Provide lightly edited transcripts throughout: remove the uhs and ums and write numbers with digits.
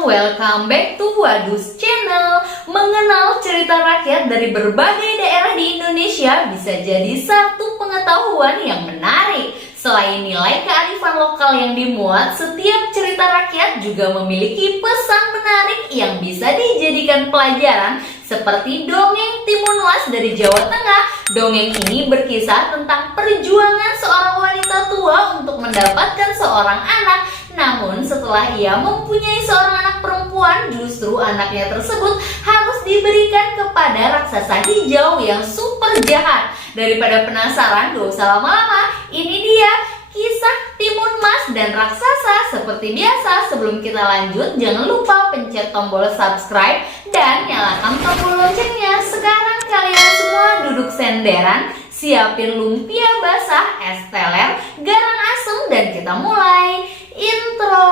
everyone, welcome back to Wadus Channel. Mengenal cerita rakyat dari berbagai daerah di Indonesia bisa jadi satu pengetahuan yang menarik. Selain nilai kearifan lokal yang dimuat, setiap cerita rakyat juga memiliki pesan menarik yang bisa dijadikan pelajaran, seperti dongeng Timun Mas dari Jawa Tengah. Dongeng ini berkisah tentang perjuangan seorang wanita tua untuk mendapatkan seorang anak. Namun setelah ia mempunyai seorang anak perempuan, justru anaknya tersebut harus diberikan kepada raksasa hijau yang super jahat. Daripada penasaran, gak usah lama-lama, ini dia kisah Timun Mas dan raksasa. Seperti biasa, sebelum kita lanjut, jangan lupa pencet tombol subscribe dan nyalakan tombol loncengnya. Sekarang kalian semua duduk senderan, siapin lumpia basah, es teler, garang asem, dan kita mulai. Intro.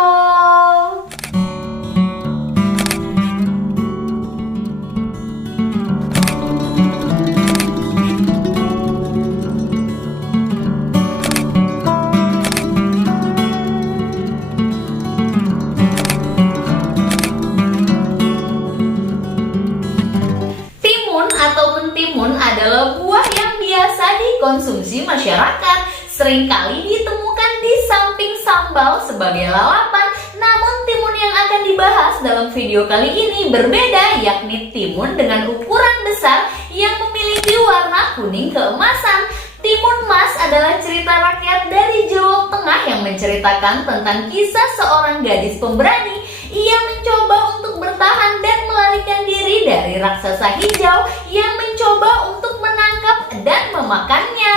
Timun adalah buah yang biasa dikonsumsi masyarakat. Seringkali ditemukan di samping sambal sebagai lalapan. Namun timun yang akan dibahas dalam video kali ini berbeda, yakni timun dengan ukuran besar yang memiliki warna kuning keemasan. Timun Mas adalah cerita rakyat dari Jawa Tengah yang menceritakan tentang kisah seorang gadis pemberani. Ia mencoba untuk bertahan dan melarikan diri dari raksasa hijau yang mencoba untuk menangkap dan memakannya.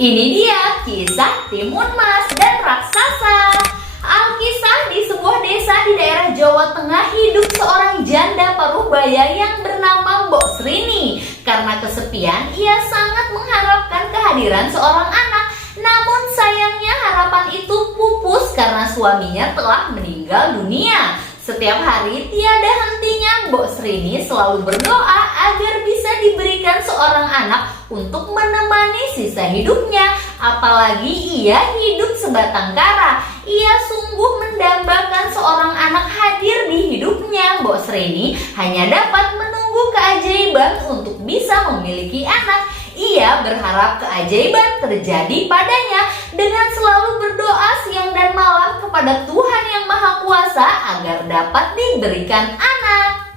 Ini dia kisah Timun Mas dan raksasa. Alkisah, di sebuah desa di daerah Jawa Tengah hidup seorang janda parubaya yang bernama Mbok Srini. Karena kesepian, ia sangat mengharapkan kehadiran seorang anak. Namun sayangnya harapan itu pupus karena suaminya telah meninggal dunia. Setiap hari tiada hentinya Mbok Srini selalu berdoa agar bisa diberikan seorang anak untuk menemani sisa hidupnya. Apalagi ia hidup sebatang kara. Ia sungguh mendambakan seorang anak hadir di hidupnya. Mbok Srini hanya dapat menunggu keajaiban untuk bisa memiliki anak. Ia berharap keajaiban terjadi padanya dengan selalu berdoa siang dan malam kepada Tuhan Yang Maha Kuasa agar dapat diberikan anak.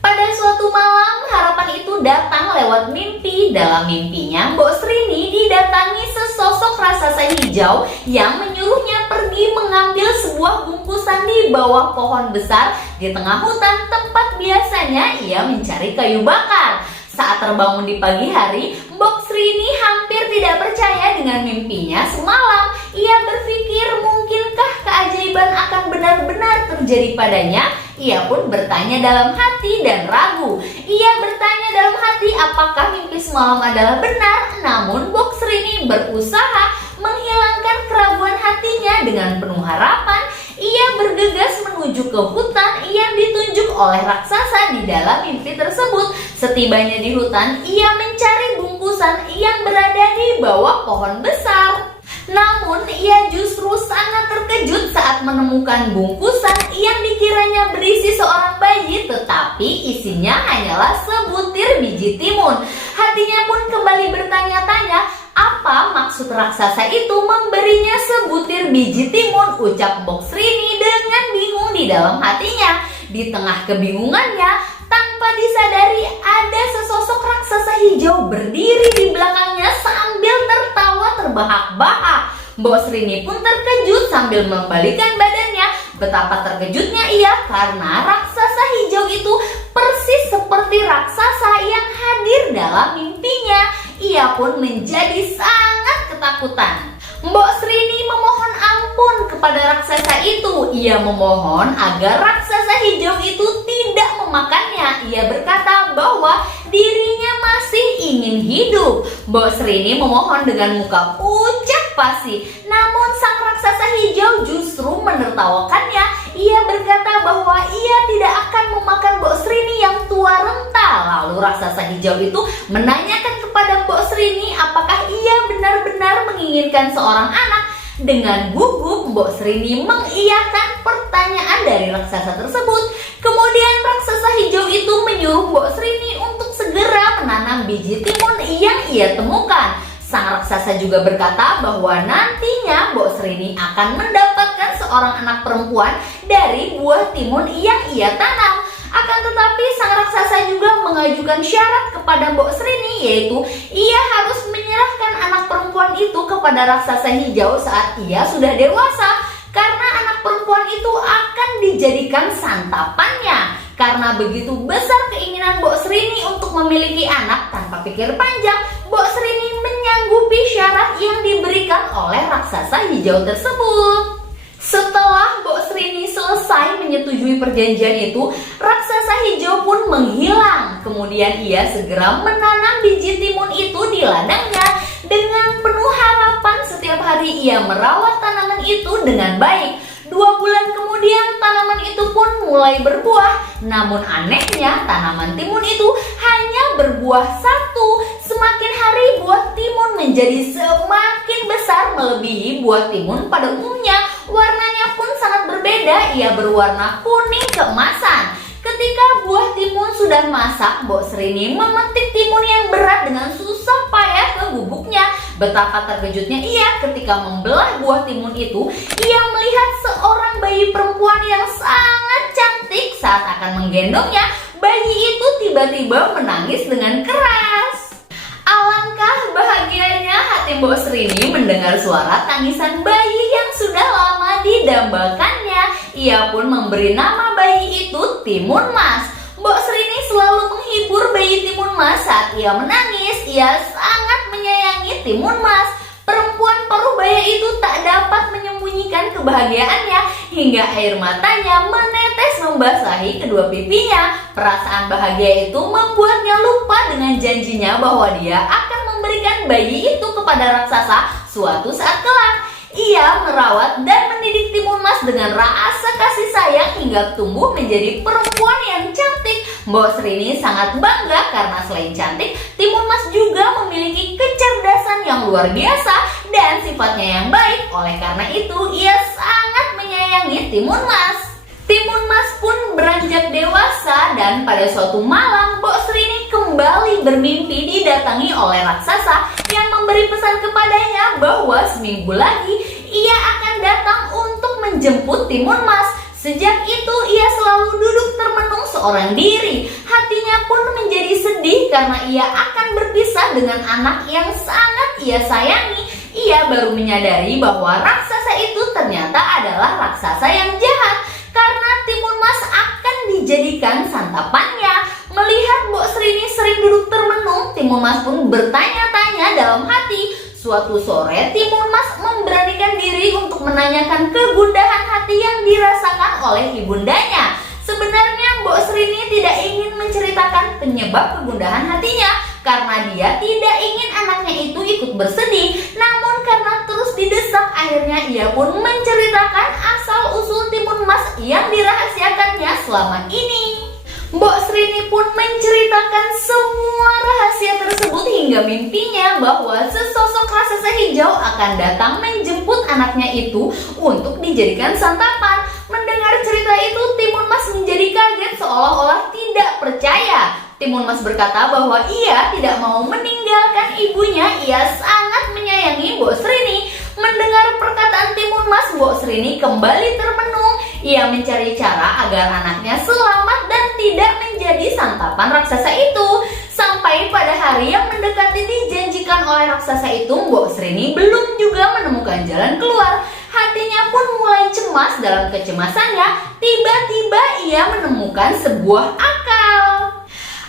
Pada suatu malam, harapan itu datang lewat mimpi. Dalam mimpinya, Mbok Srini didatangi sesosok raksasa hijau yang menyuruhnya pergi mengambil sebuah bungkusan di bawah pohon besar di tengah hutan tempat biasanya ia mencari kayu bakar. Saat terbangun di pagi hari, Mbok Srini hampir tidak percaya dengan mimpinya semalam. Ia berpikir mungkinkah keajaiban akan benar-benar terjadi padanya? Ia pun bertanya dalam hati dan ragu. Ia bertanya dalam hati apakah mimpi semalam adalah benar. Namun Mbok Srini berusaha menghilangkan keraguan hatinya dengan penuh harapan. Ia bergegas menuju ke hutan yang ditunjuk oleh raksasa di dalam mimpi tersebut. Setibanya di hutan, ia mencari bungkusan yang berada di bawah pohon besar. Namun, ia justru sangat terkejut saat menemukan bungkusan yang dikiranya berisi seorang bayi, tetapi isinya hanyalah sebutir biji timun. Hatinya pun kembali bertanya-tanya, apa maksud raksasa itu memberinya sebutir biji timun? Ucap Mbok Srini dengan bingung di dalam hatinya. Di tengah kebingungannya, tanpa disadari ada sesosok raksasa hijau berdiri di belakangnya sambil tertawa terbahak-bahak. Mbok Srini pun terkejut sambil membalikan badannya. Betapa terkejutnya ia karena raksasa hijau itu persis seperti raksasa yang hadir dalam mimpinya. Ia pun menjadi sangat ketakutan. Mbok Srini memohon ampun kepada raksasa itu. Ia memohon agar raksasa hijau itu tidak memakannya. Ia berkata bahwa dirinya masih ingin hidup. Mbok Srini memohon dengan muka pucat pasi. Namun sang raksasa hijau justru menertawakannya. Ia berkata bahwa ia tidak akan memakan Mbok Srini yang tua renta. Lalu raksasa hijau itu menanyakan kepada Mbok Srini apakah ia benar-benar menginginkan seorang anak. Dengan gugup Mbok Srini mengiyakan pertanyaan dari raksasa tersebut. Kemudian raksasa hijau itu menyuruh Mbok Srini untuk segera menanam biji timun yang ia temukan. Sang raksasa juga berkata bahwa nantinya Mbok Srini akan mendapatkan seorang anak perempuan dari buah timun yang ia tanam. Akan tetapi sang raksasa juga mengajukan syarat kepada Mbok Srini, yaitu ia harus menyerahkan anak perempuan itu kepada raksasa hijau saat ia sudah dewasa, karena anak perempuan itu akan dijadikan santapannya. Karena begitu besar keinginan Mbok Srini untuk memiliki anak, tanpa pikir panjang, Mbok Srini menyanggupi syarat yang diberikan oleh raksasa hijau tersebut. Setelah Mbok Srini selesai menyetujui perjanjian itu, raksasa hijau pun menghilang. Kemudian ia segera menanam biji timun itu di ladangnya. Dengan penuh harapan setiap hari ia merawat tanaman itu dengan baik. 2 bulan kemudian tanaman itu pun mulai berbuah. Namun anehnya tanaman timun itu hanya berbuah 1. Semakin hari buah timun menjadi semakin besar melebihi buah timun pada umumnya. Warnanya pun sangat berbeda, ia berwarna kuning keemasan. Ketika buah timun sudah masak, Mbok Srini memetik timun yang berat dengan susah payah ke bubuknya. Betapa terkejutnya ia ketika membelah buah timun itu. Ia melihat seorang bayi perempuan yang sangat cantik. Saat akan menggendongnya, bayi itu tiba-tiba menangis dengan keras. Alangkah bahagianya hati Mbok Srini mendengar suara tangisan bayi yang sudah lama didambakannya. Ia pun memberi nama bayi itu Timun Mas. Mbok Srini selalu menghibur bayi Timun Mas saat ia menangis. Ia sangat menyayangi Timun Mas. Perempuan parubaya itu tak dapat menyembunyikan kebahagiaannya hingga air matanya menetes membasahi kedua pipinya. Perasaan bahagia itu membuatnya lupa dengan janjinya bahwa dia akan memberikan bayi itu kepada raksasa suatu saat kelak. Ia merawat dan mendidik Timun Mas dengan rasa kasih sayang hingga tumbuh menjadi perempuan yang cantik. Mbok Srini sangat bangga karena selain cantik, Timun Mas juga memiliki kecerdasan yang luar biasa dan sifatnya yang baik. Oleh karena itu, ia sangat menyayangi Timun Mas. Timun Mas pun beranjak dewasa dan pada suatu malam Mbok Srini kembali bermimpi didatangi oleh raksasa yang memberi pesan kepadanya bahwa seminggu lagi ia akan datang untuk menjemput Timun Mas. Sejak itu ia selalu duduk termenung seorang diri. Hatinya pun menjadi sedih karena ia akan berpisah dengan anak yang sangat ia sayangi. Ia baru menyadari bahwa raksasa itu ternyata adalah raksasa yang jahat, karena Timun Mas akan dijadikan santapannya. Melihat Mbok Srini sering duduk termenung, Timun Mas pun bertanya-tanya dalam hati. Suatu sore, Timun Mas memberanikan diri untuk menanyakan kegundahan hati yang dirasakan oleh ibundanya. Sebenarnya Mbok Srini tidak ingin menceritakan penyebab kegundahan hatinya, karena dia tidak ingin anaknya itu ikut bersedih. Namun karena terus didesak, akhirnya ia pun menceritakan asal-usul Timun Mas yang dirahasiakannya selama ini. Mbok Srini pun menceritakan semua rahasia tersebut hingga mimpinya bahwa sesosok raksasa hijau akan datang menjemput anaknya itu untuk dijadikan santapan. Mendengar cerita itu, Timun Mas menjadi kaget seolah-olah tidak percaya. Timun Mas berkata bahwa ia tidak mau meninggalkan ibunya. Ia sangat menyayangi Mbok Srini. Mendengar perkataan Timun Mas, Mbok Srini kembali termenung. Ia mencari cara agar anaknya selamat dan tidak menjadi santapan raksasa itu. Sampai pada hari yang mendekati dijanjikan oleh raksasa itu, Mbok Srini belum juga menemukan jalan keluar. Hatinya pun mulai cemas. Dalam kecemasannya, tiba-tiba ia menemukan sebuah akal.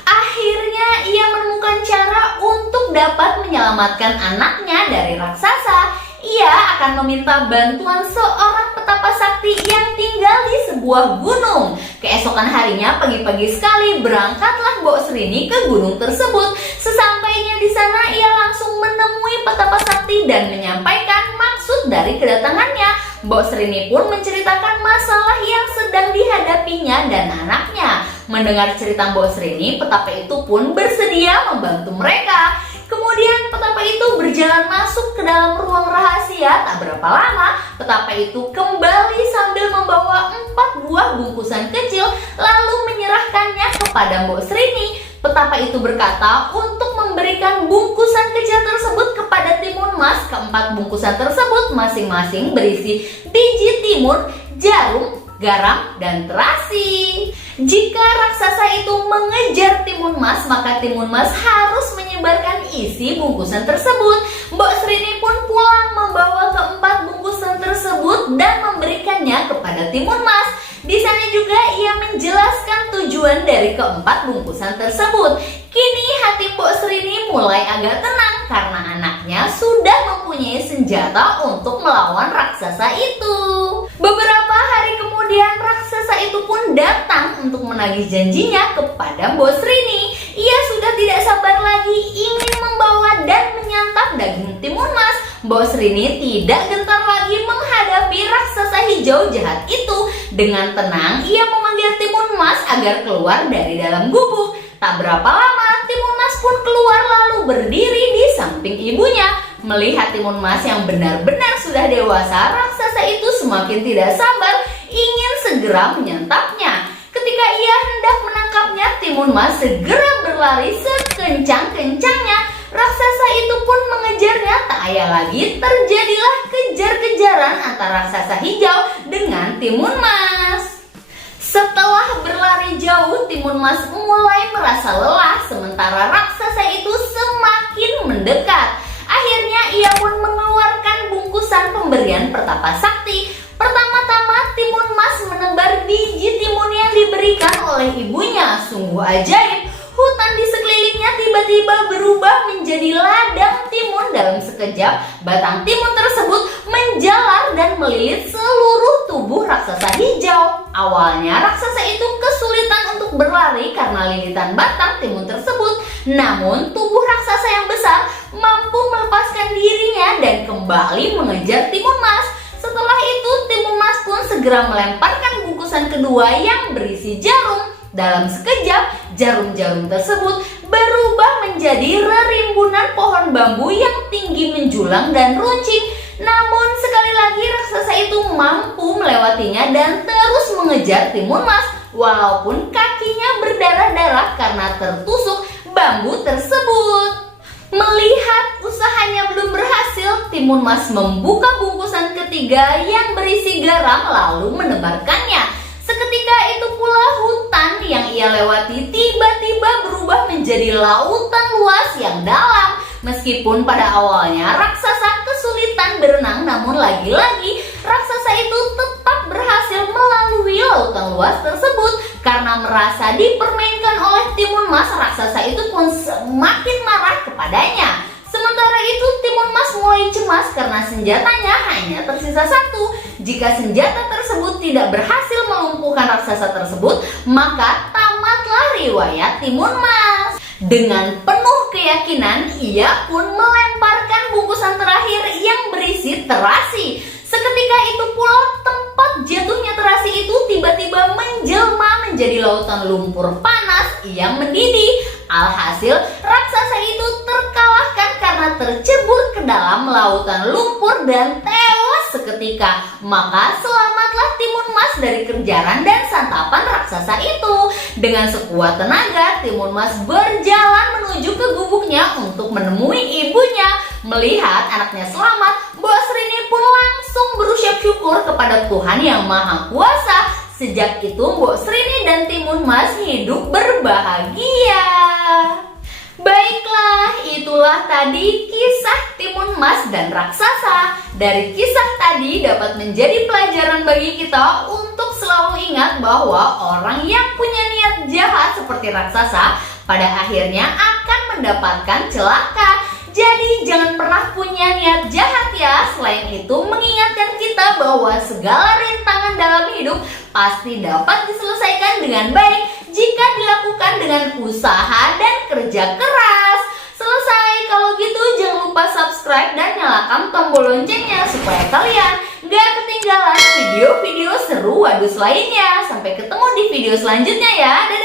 Akhirnya ia menemukan cara untuk dapat menyelamatkan anaknya dari raksasa. Ia akan meminta bantuan seorang petapa sakti yang tinggal di sebuah gunung. Keesokan harinya, pagi-pagi sekali berangkatlah Mbok Srini ke gunung tersebut. Sesampainya di sana, ia langsung menemui petapa sakti dan menyampaikan maksud dari kedatangannya. Mbok Srini pun menceritakan masalah yang sedang dihadapinya dan anaknya. Mendengar cerita Mbok Srini, petapa itu pun bersedia membantu mereka. Kemudian Kemudian petapa itu berjalan masuk ke dalam ruang rahasia. Tak berapa lama, petapa itu kembali sambil membawa 4 buah bungkusan kecil lalu menyerahkannya kepada Mbok Srini. Petapa itu berkata untuk memberikan bungkusan kecil tersebut kepada Timun Mas. Keempat bungkusan tersebut masing-masing berisi biji timun, jarum, garam, dan terasi. Jika raksasa itu mengejar Timun Mas, maka Timun Mas harus menyebarkan isi bungkusan tersebut. Mbok Srini pun pulang membawa keempat bungkusan tersebut dan memberikannya kepada Timun Mas. Di sana juga ia menjelaskan tujuan dari keempat bungkusan tersebut. Kini hati Mbok Srini mulai agak tenang karena anaknya sudah mempunyai senjata untuk melawan raksasa itu. Beberapa hari kemudian raksasa itu pun datang untuk menagih janjinya kepada Mbok Srini. Ia sudah tidak sabar lagi ingin membawa dan menyantap daging Timun Mas. Mbok Srini tidak gentar lagi menghadapi raksasa hijau jahat itu. Dengan tenang ia memanggil Timun Mas agar keluar dari dalam gubuk. Tak berapa lama Timun Mas pun keluar lalu berdiri di samping ibunya. Melihat Timun Mas yang benar-benar sudah dewasa, raksasa itu semakin tidak sabar ingin segera menyantapnya. Ketika ia hendak menangkapnya, Timun Mas segera berlari sekencang-kencangnya. Raksasa itu pun mengejarnya. Tak ayal lagi terjadilah kejar-kejaran antara raksasa hijau dengan Timun Mas. Setelah berlari jauh, Timun Mas mulai merasa lelah sementara raksasa itu semakin mendekat. Akhirnya ia pun mengeluarkan bungkusan pemberian pertapa sakti. Pertama-tama Timun Mas menebar biji timun yang diberikan oleh ibunya. Sungguh ajaib, hutan di sekelilingnya tiba-tiba berubah menjadi ladang timun. Dalam sekejap, batang timun tersebut menjalar dan melilit seluruh tubuh raksasa hijau. Awalnya raksasa itu kesulitan untuk berlari karena lilitan batang timun tersebut. Namun tubuh raksasa yang besar mampu melepaskan dirinya dan kembali mengejar Timun Mas. Setelah itu Timun Mas pun segera melemparkan bungkusan kedua yang berisi jarum. Dalam sekejap jarum-jarum tersebut berubah menjadi rerimbunan pohon bambu yang tinggi menjulang dan runcing. Namun sekali lagi raksasa itu mampu melewatinya dan terus mengejar Timun Mas walaupun kakinya berdarah-darah karena tertusuk bambu tersebut. Melihat usahanya belum berhasil, Timun Mas membuka bungkusan ketiga yang berisi garam lalu menebarkannya. Seketika itu pula hutan yang ia lewati tiba-tiba berubah menjadi lautan luas yang dalam. Meskipun pada awalnya raksasa kesulitan berenang, namun lagi-lagi raksasa itu tetap berhasil melalui lautan luas tersebut. Karena merasa dipermainkan oleh Timun Mas, raksasa itu pun semakin marah kepadanya. Sementara itu Timun Mas mulai cemas karena senjatanya hanya tersisa satu. Jika senjata tersebut tidak berhasil melumpuhkan raksasa tersebut, maka tamatlah riwayat Timun Mas. Dengan penuh keyakinan, ia pun melemparkan bungkusan terakhir yang berisi terasi. Seketika itu pula tempat jatuhnya terasi itu tiba-tiba menjelma menjadi lautan lumpur panas yang mendidih. Alhasil raksasa itu terkalahkan karena tercebur ke dalam lautan lumpur dan tewas seketika. Maka selamatlah Timun Mas dari kejaran dan santapan raksasa itu. Dengan sekuat tenaga, Timun Mas berjalan menuju ke gubuknya untuk menemui ibunya. Melihat anaknya selamat, Mbok Srini pun langsung berucap syukur kepada Tuhan Yang Maha Kuasa. Sejak itu Mbok Srini dan Timun Mas hidup berbahagia. Baiklah, itulah tadi kisah Timun Mas dan raksasa. Dari kisah tadi dapat menjadi pelajaran bagi kita untuk selalu ingat bahwa orang yang punya niat jahat seperti raksasa pada akhirnya akan mendapatkan celaka. Jadi jangan pernah punya niat jahat ya. Selain itu mengingatkan kita bahwa segala rintangan dalam hidup pasti dapat diselesaikan dengan baik jika dilakukan dengan usaha dan kerja keras. Selesai, kalau gitu jangan lupa subscribe dan nyalakan tombol loncengnya supaya kalian gak ketinggalan video-video seru Wadus lainnya. Sampai ketemu di video selanjutnya ya. Dadah!